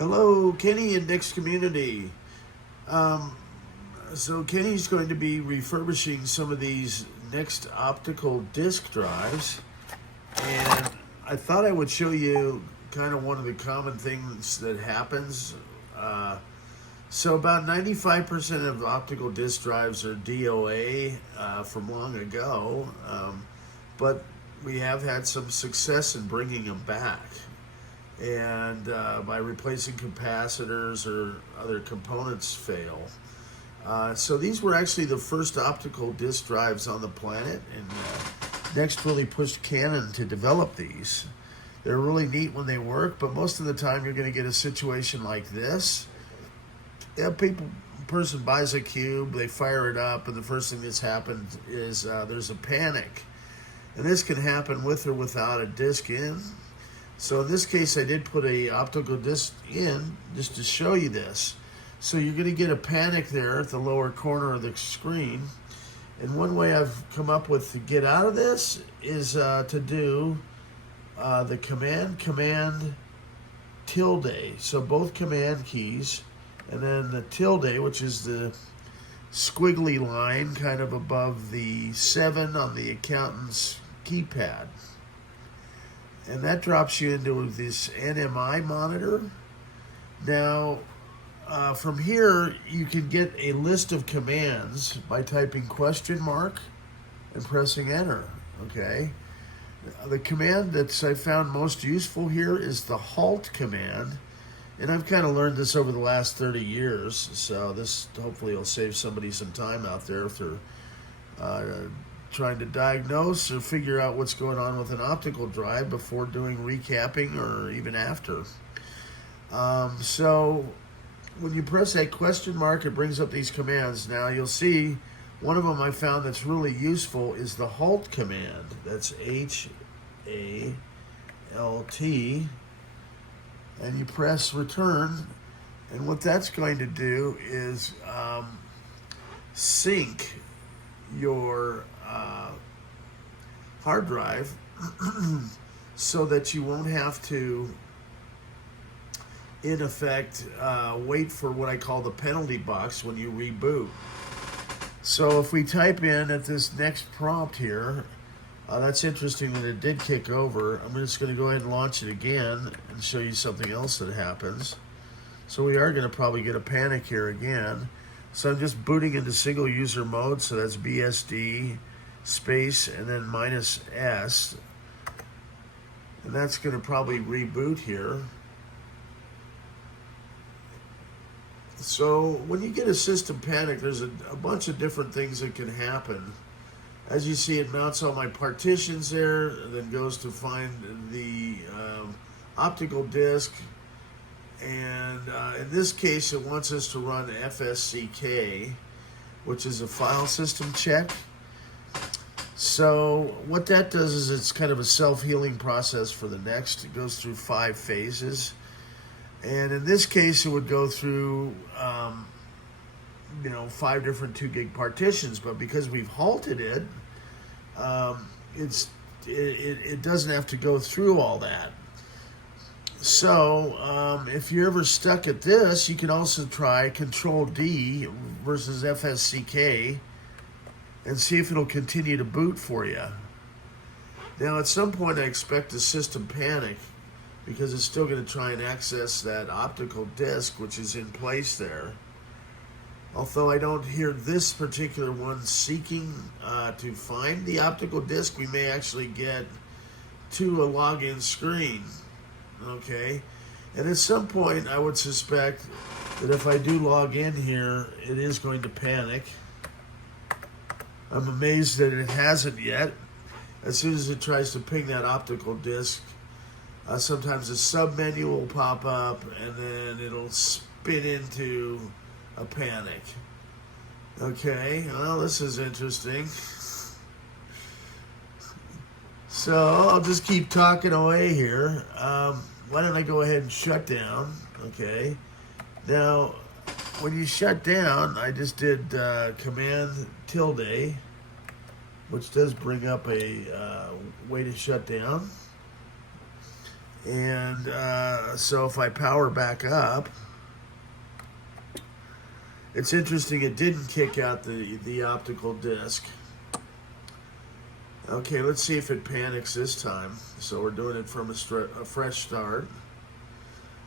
Hello, Kenny and NeXT community. So Kenny's going to be refurbishing some of these NeXT optical disk drives, and I thought I would show you kind of one of the common things that happens. So about 95% of optical disk drives are DOA from long ago, but we have had some success in bringing them back. And by replacing capacitors or other components fail. So these were actually the first optical disk drives on the planet, and NeXT really pushed Canon to develop these. They're really neat when they work, but most of the time you're going to get a situation like this. Person buys a cube, they fire it up, and the first thing that's happened is there's a panic. And this can happen with or without a disk in. So in this case, I did put a optical disc in just to show you this. So you're going to get a panic there at the lower corner of the screen. And one way I've come up with to get out of this is to do the command tilde. So both command keys, and then the tilde, which is the squiggly line kind of above the 7 on the accountant's keypad. And that drops you into this NMI monitor. Now, from here, you can get a list of commands by typing question mark and pressing enter, okay? The command that I found most useful here is the halt command. And I've kind of learned this over the last 30 years, so this hopefully will save somebody some time out there if they're trying to diagnose or figure out what's going on with an optical drive before doing recapping or even after. So when you press that question mark, it brings up these commands. Now you'll see one of them I found that's really useful is the halt command. That's HALT. And you press return. And what that's going to do is sync your hard drive so that you won't have to, in effect, wait for what I call the penalty box when you reboot. So if we type in at this next prompt here, that's interesting that it did kick over. I'm just going to go ahead and launch it again and show you something else that happens. So we are going to probably get a panic here again. So I'm just booting into single user mode, so that's BSD space and then -S. And that's going to probably reboot here. So when you get a system panic, there's a bunch of different things that can happen. As you see, it mounts all my partitions there, and then goes to find the optical disc. And in this case, it wants us to run FSCK, which is a file system check. So what that does is it's kind of a self-healing process for the NeXT. It goes through 5 phases. And in this case, it would go through 5 different 2 gig partitions. But because we've halted it, it doesn't have to go through all that. So if you're ever stuck at this, you can also try Control D versus FSCK and see if it'll continue to boot for you. Now at some point I expect a system panic because it's still going to try and access that optical disc which is in place there. Although I don't hear this particular one seeking to find the optical disc, we may actually get to a login screen. Okay, and at some point I would suspect that if I do log in here, it is going to panic. I'm amazed that it hasn't yet. As soon as it tries to ping that optical disc, sometimes a submenu will pop up and then it'll spin into a panic. Okay, well, this is interesting. So I'll just keep talking away here. Why don't I go ahead and shut down? Okay. Now, when you shut down, I just did command tilde, which does bring up a way to shut down. And so if I power back up, it's interesting, it didn't kick out the optical disc. Okay, let's see if it panics this time. So we're doing it from a fresh start.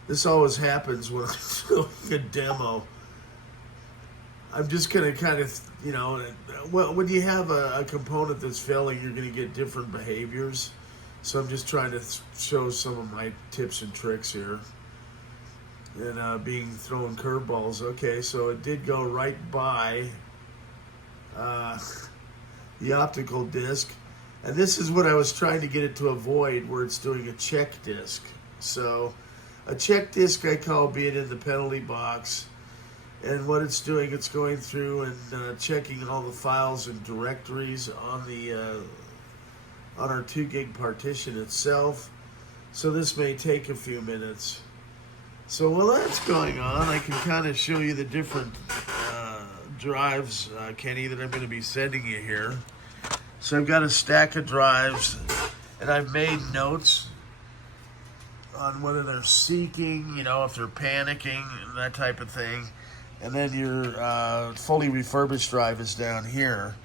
This always happens when I'm doing a demo. I'm just going to kind of, when you have a component that's failing, you're going to get different behaviors. So I'm just trying to show some of my tips and tricks here. And throwing curveballs. Okay, so it did go right by the optical disc. And this is what I was trying to get it to avoid, where it's doing a check disc. So a check disc I call being in the penalty box. And what it's doing, it's going through and checking all the files and directories on our 2 gig partition itself. So this may take a few minutes. So while that's going on, I can kind of show you the different drives, Kenny, that I'm going to be sending you here. So I've got a stack of drives, and I've made notes on whether they're seeking, if they're panicking, that type of thing. And then your fully refurbished drive is down here.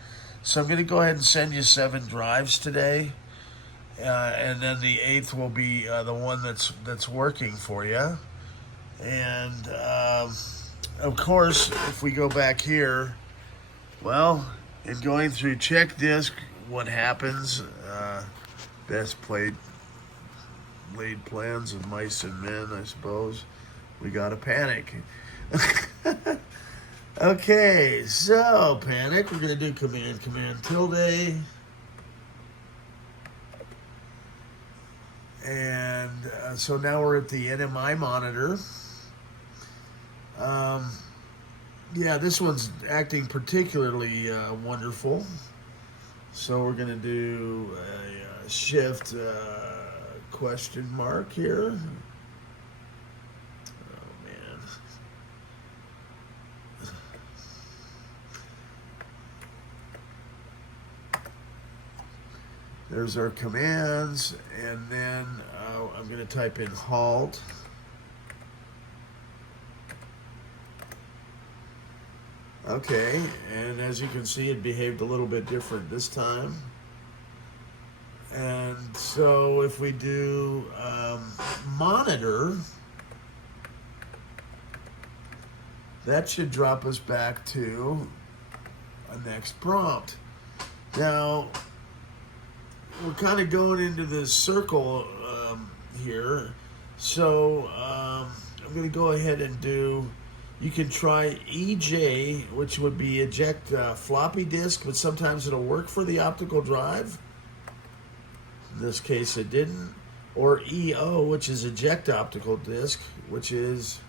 So I'm going to go ahead and send you 7 drives today. And then the 8th will be the one that's working for you. And of course, if we go back here, well, in going through check disk, what happens? Best laid plans of mice and men, I suppose. We got a panic. Okay, so panic. We're going to do command tilde. And so now we're at the NMI monitor. Yeah, this one's acting particularly wonderful. So we're going to do a shift question mark here. Oh, man. There's our commands, and then I'm going to type in halt. Okay, and as you can see, it behaved a little bit different this time. And so if we do monitor, that should drop us back to a next prompt. Now, we're kind of going into this circle here. So I'm going to go ahead and do, you can try EJ, which would be eject floppy disk, but sometimes it'll work for the optical drive. In this case, it didn't. Or EO, which is eject optical disk, which is,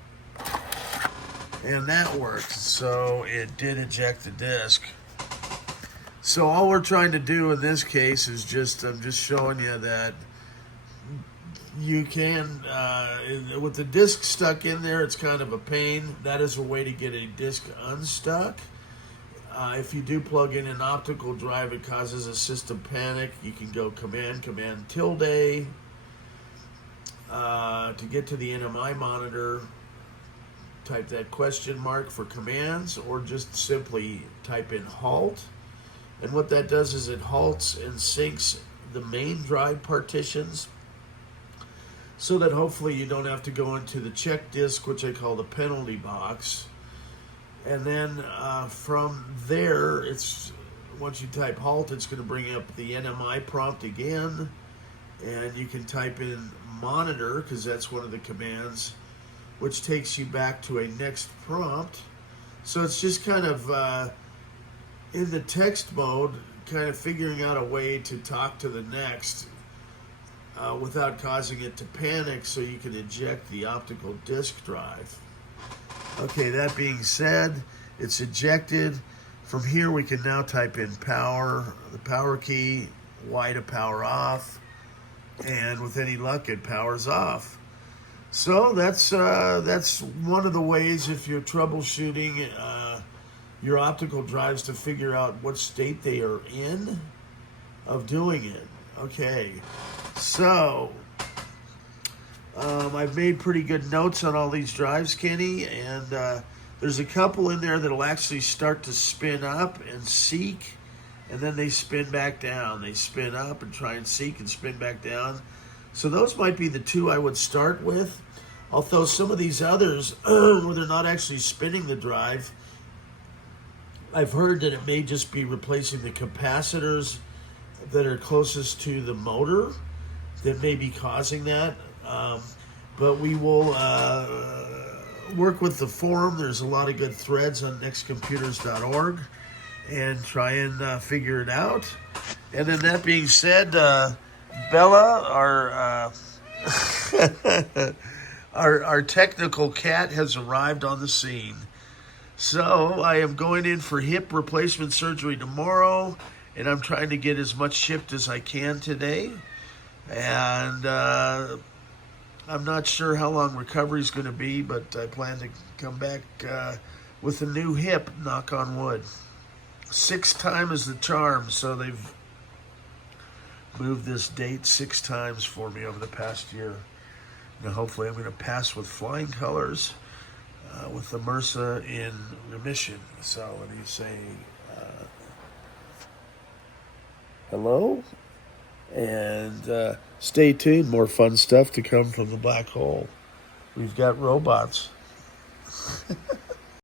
and that worked. So it did eject the disk. So all we're trying to do in this case is I'm just showing you that you can, with the disc stuck in there, it's kind of a pain. That is a way to get a disc unstuck. If you do plug in an optical drive, it causes a system panic. You can go command tilde to get to the NMI monitor. Type that question mark for commands, or just simply type in halt. And what that does is it halts and syncs the main drive partitions, so that hopefully you don't have to go into the check disk, which I call the penalty box. And then from there, once you type halt, it's going to bring up the NMI prompt again. And you can type in monitor, because that's one of the commands, which takes you back to a next prompt. So it's just kind of in the text mode, kind of figuring out a way to talk to the next without causing it to panic, so you can eject the optical disk drive. Okay, that being said, it's ejected. From here, we can now type in power, the power key, Y to power off, and with any luck, it powers off. So that's one of the ways, if you're troubleshooting your optical drives, to figure out what state they are in, of doing it. Okay, so I've made pretty good notes on all these drives, Kenny, and there's a couple in there that'll actually start to spin up and seek, and then they spin back down. They spin up and try and seek and spin back down. So those might be the two I would start with. Although some of these others, where they're not actually spinning the drive, I've heard that it may just be replacing the capacitors that are closest to the motor that may be causing that. But we will work with the forum. There's a lot of good threads on nextcomputers.org and try and figure it out. And then that being said, Bella, our technical cat, has arrived on the scene. So I am going in for hip replacement surgery tomorrow, and I'm trying to get as much shipped as I can today. And I'm not sure how long recovery is going to be, but I plan to come back with a new hip, knock on wood. 6 times is the charm, so they've moved this date 6 times for me over the past year. Now hopefully I'm going to pass with flying colors with the MRSA in remission. So let me say hello, and stay tuned. More fun stuff to come from the black hole. We've got robots.